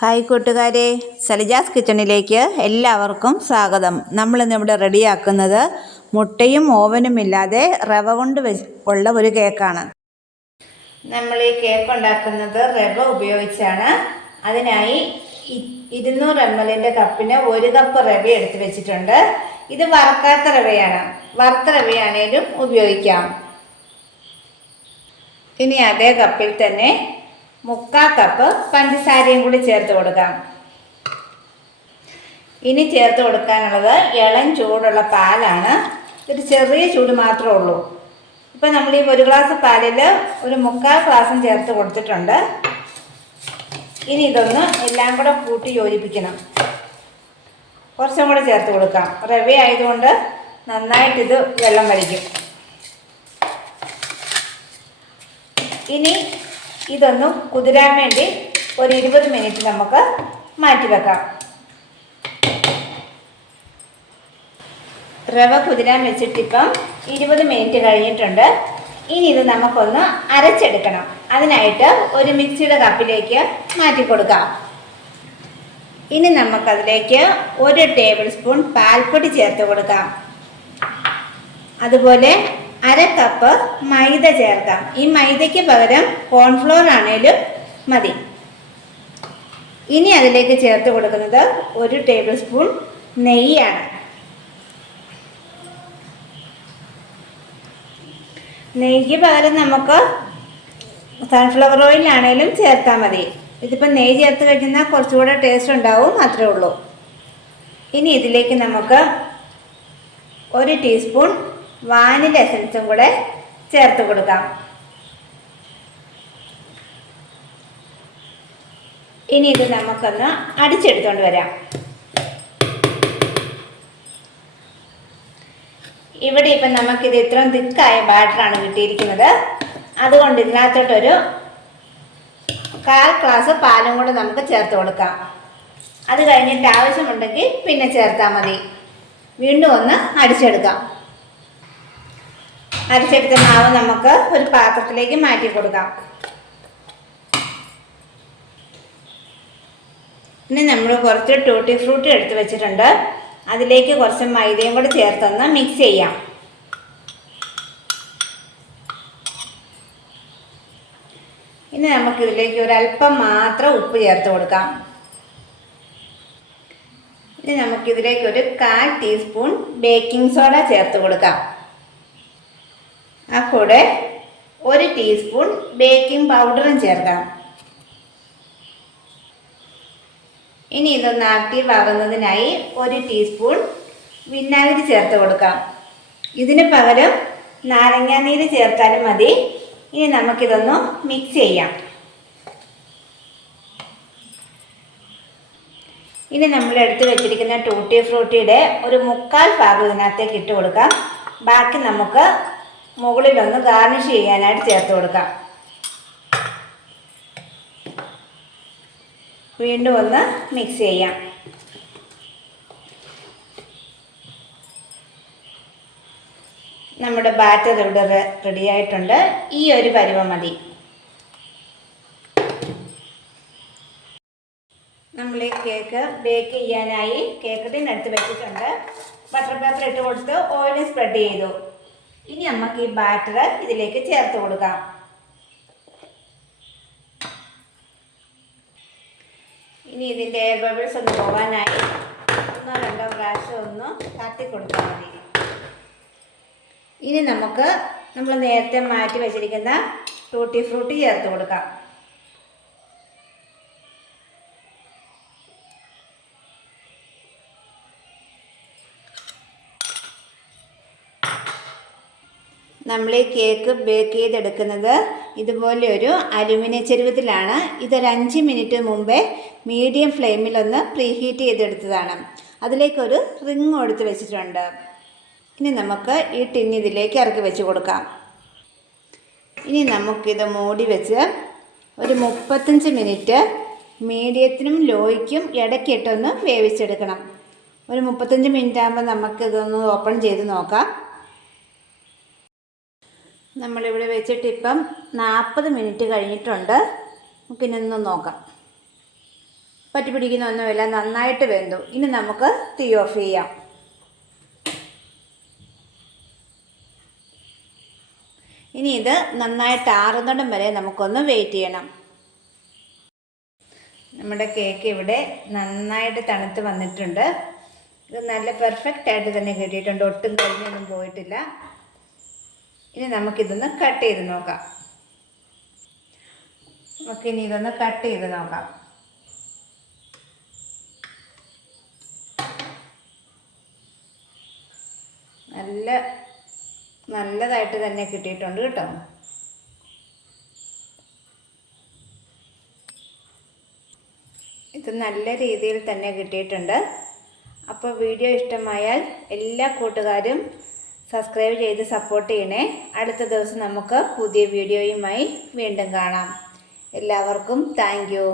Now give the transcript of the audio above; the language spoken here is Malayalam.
ഹായ് കൂട്ടുകാരെ, സലിജാസ് കിച്ചണിലേക്ക് എല്ലാവർക്കും സ്വാഗതം. നമ്മളിന്നിവിടെ റെഡിയാക്കുന്നത് മുട്ടയും ഓവനും ഇല്ലാതെ റവ കൊണ്ട് ഉള്ള ഒരു കേക്കാണ്. നമ്മൾ ഈ കേക്ക് ഉണ്ടാക്കുന്നത് റവ ഉപയോഗിച്ചാണ്. അതിനായി 200 ml കപ്പിന് 1 കപ്പ് റവ എടുത്ത് വെച്ചിട്ടുണ്ട്. ഇത് വറുക്കാത്ത റവയാണ്. വറുത്ത റവയാണേലും ഉപയോഗിക്കാം. ഇനി അതേ കപ്പിൽ തന്നെ 3/4 കപ്പ് പഞ്ചസാരയും കൂടി ചേർത്ത് കൊടുക്കാം. ഇനി ചേർത്ത് കൊടുക്കാനുള്ളത് ഇളം ചൂടുള്ള പാലാണ്. ഒരു ചെറിയ ചൂട് മാത്രമേ ഉള്ളൂ. ഇപ്പം നമ്മൾ ഈ 1 ഗ്ലാസ് പാലിൽ ഒരു 3/4 ഗ്ലാസും ചേർത്ത് കൊടുത്തിട്ടുണ്ട്. ഇനി ഇതൊന്ന് എല്ലാം കൂടെ കൂട്ടി യോജിപ്പിക്കണം. കുറച്ചും കൂടെ ചേർത്ത് കൊടുക്കാം. റവ ആയതുകൊണ്ട് നന്നായിട്ടിത് വെള്ളം വലിക്കും. ഇനി ഇതൊന്ന് കുതിരാൻ വേണ്ടി ഒരു 20 മിനിറ്റ് നമുക്ക് മാറ്റി വെക്കാം. റവ കുതിരാൻ വെച്ചിട്ടിപ്പം 20 മിനിറ്റ് കഴിഞ്ഞിട്ടുണ്ട്. ഇനി ഇത് നമുക്കൊന്ന് അരച്ചെടുക്കണം. അതിനായിട്ട് ഒരു മിക്സിയുടെ കപ്പിലേക്ക് മാറ്റി കൊടുക്കാം. ഇനി നമുക്കതിലേക്ക് 1 ടേബിൾ സ്പൂൺ പാൽപ്പൊടി ചേർത്ത് കൊടുക്കാം. അതുപോലെ 1/2 കപ്പ് മൈദ ചേർക്കാം. ഈ മൈദയ്ക്ക് പകരം കോൺഫ്ലോർ ആണേലും മതി. ഇനി അതിലേക്ക് ചേർത്ത് കൊടുക്കുന്നത് 1 ടേബിൾ സ്പൂൺ നെയ്യാണ്. നെയ്ക്ക് പകരം നമുക്ക് സൺഫ്ലവർ ഓയിലാണേലും ചേർത്താൽ മതി. ഇതിപ്പോൾ നെയ്യ് ചേർത്ത് കഴിച്ചാൽ കുറച്ചുകൂടെ ടേസ്റ്റ് ഉണ്ടാവും, അത്രേ ഉള്ളൂ. ഇനി ഇതിലേക്ക് നമുക്ക് 1 ടീസ്പൂൺ വാനില എസൻസും കൂടെ ചേർത്ത് കൊടുക്കാം. ഇനി ഇത് നമുക്കൊന്ന് അടിച്ചെടുത്തുകൊണ്ട് വരാം. ഇവിടെ ഇപ്പം നമുക്കിത് ഇത്രയും തിക്കായ ബാറ്ററാണ് കിട്ടിയിരിക്കുന്നത്. അതുകൊണ്ട് ഇതിനകത്തോട്ടൊരു 1/4 ഗ്ലാസ് പാലും കൂടെ നമുക്ക് ചേർത്ത് കൊടുക്കാം. അത് കഴിഞ്ഞിട്ട് ആവശ്യമുണ്ടെങ്കിൽ പിന്നെ ചേർത്താൽ മതി. വീണ്ടും ഒന്ന് അടിച്ചെടുക്കാം. അരച്ചെടുത്ത മാവ് നമുക്ക് ഒരു പാത്രത്തിലേക്ക് മാറ്റി കൊടുക്കാം. ഇനി നമ്മൾ കുറച്ച് ടൂട്ടി ഫ്രൂട്ടി എടുത്ത് വെച്ചിട്ടുണ്ട്. അതിലേക്ക് കുറച്ച് മൈദയും കൂടി ചേർത്തൊന്ന് മിക്സ് ചെയ്യാം. ഇനി നമുക്കിതിലേക്ക് ഒരല്പം മാത്രം ഉപ്പ് ചേർത്ത് കൊടുക്കാം. ഇനി നമുക്കിതിലേക്ക് ഒരു 1/4 ടീസ്പൂൺ ബേക്കിംഗ് സോഡ ചേർത്ത് കൊടുക്കാം. ആ കൂടെ 1 ടീസ്പൂൺ ബേക്കിംഗ് പൗഡറും ചേർക്കാം. ഇനി ഇതൊന്ന് ആക്റ്റീവ് ആകുന്നതിനായി 1 ടീസ്പൂൺ വിനാഗിരി ചേർത്ത് കൊടുക്കാം. ഇതിന് പകരം നാരങ്ങാനീര് ചേർത്താലും മതി. ഇനി നമുക്കിതൊന്ന് മിക്സ് ചെയ്യാം. ഇനി നമ്മൾ എടുത്ത് വെച്ചിരിക്കുന്ന ടൂട്ടി ഫ്രൂട്ടിയുടെ ഒരു 1/4 ഭാഗം ഇതിനകത്തേക്ക് ഇട്ട് കൊടുക്കാം. ബാക്കി നമുക്ക് മുകളിലൊന്ന് ഗാർണിഷ് ചെയ്യാനായിട്ട് ചേർത്ത് കൊടുക്കാം. വീണ്ടും ഒന്ന് മിക്സ് ചെയ്യാം. നമ്മുടെ ബാറ്റർ ഇവിടെ റെഡി ആയിട്ടുണ്ട്. ഈ ഒരു പരുവം മതി. നമ്മൾ ഈ കേക്ക് ബേക്ക് ചെയ്യാനായി കേക്ക് ടിൻ എടുത്ത് വെച്ചിട്ടുണ്ട്. ബട്ടർ പേപ്പർ ഇട്ട് കൊടുത്ത് ഓയിൽ സ്പ്രെഡ് ചെയ്തു. ഇനി നമുക്ക് ഈ ബാറ്റർ ഇതിലേക്ക് ചേർത്ത് കൊടുക്കാം. ഇനി ഇതിൻ്റെ എയർ ബബിൾസ് ഒന്ന് പോകാനായി 1-2 പ്രാവശ്യം ഒന്ന് തട്ടി കൊടുത്താൽ മതി. ഇനി നമുക്ക് നമ്മൾ നേരത്തെ മാറ്റി വെച്ചിരിക്കുന്ന ടൂട്ടി ഫ്രൂട്ടി ചേർത്ത് കൊടുക്കാം. നമ്മൾ ഈ കേക്ക് ബേക്ക് ചെയ്തെടുക്കുന്നത് ഇതുപോലെ ഒരു അലുമിനിയം ചെരുവത്തിലാണ്. ഇതൊരു 5 മിനിറ്റ് മുമ്പേ മീഡിയം ഫ്ലെയിമിലൊന്ന് പ്രീഹീറ്റ് ചെയ്തെടുത്തതാണ്. അതിലേക്കൊരു റിങ് എടുത്ത് വെച്ചിട്ടുണ്ട്. ഇനി നമുക്ക് ഈ ടിന്ന് ഇതിലേക്ക് ഇറക്കി വെച്ച് കൊടുക്കാം. ഇനി നമുക്കിത് മൂടി വെച്ച് ഒരു 35 മിനിറ്റ് മീഡിയത്തിനും ലോയ്ക്കും ഇടയ്ക്കിട്ടൊന്ന് വേവിച്ചെടുക്കണം. ഒരു 35 മിനിറ്റ് ആകുമ്പോൾ നമുക്കിതൊന്ന് ഓപ്പൺ ചെയ്ത് നോക്കാം. നമ്മളിവിടെ വെച്ചിട്ട് ഇപ്പം 40 മിനിറ്റ് കഴിഞ്ഞിട്ടുണ്ട്. നമുക്കിനൊന്ന് നോക്കാം. പറ്റി പിടിക്കുന്നൊന്നുമില്ല, നന്നായിട്ട് വെന്തു. ഇനി നമുക്ക് തീ ഓഫ് ചെയ്യാം. ഇനി ഇത് നന്നായിട്ട് ആറുന്നിടം വരെ നമുക്കൊന്ന് വെയിറ്റ് ചെയ്യണം. നമ്മുടെ കേക്ക് ഇവിടെ നന്നായിട്ട് തണുത്ത് വന്നിട്ടുണ്ട്. ഇത് നല്ല പെർഫെക്റ്റ് ആയിട്ട് തന്നെ കിട്ടിയിട്ടുണ്ട്, ഒട്ടും കരിഞ്ഞൊന്നും പോയിട്ടില്ല. ഇനി നമുക്കിതൊന്ന് കട്ട് ചെയ്ത് നോക്കാം. നമുക്കിനി ഇതൊന്ന് കട്ട് ചെയ്ത് നോക്കാം. നല്ലതായിട്ട് തന്നെ കിട്ടിയിട്ടുണ്ട് കേട്ടോ. ഇത് നല്ല രീതിയിൽ തന്നെ കിട്ടിയിട്ടുണ്ട്. അപ്പോൾ വീഡിയോ ഇഷ്ടമായാൽ എല്ലാ കൂട്ടുകാരും സബ്സ്ക്രൈബ് ചെയ്ത് സപ്പോർട്ട് ചെയ്യണേ. അടുത്ത ദിവസം നമുക്ക് പുതിയ വീഡിയോയുമായി വീണ്ടും കാണാം. എല്ലാവർക്കും താങ്ക് യു.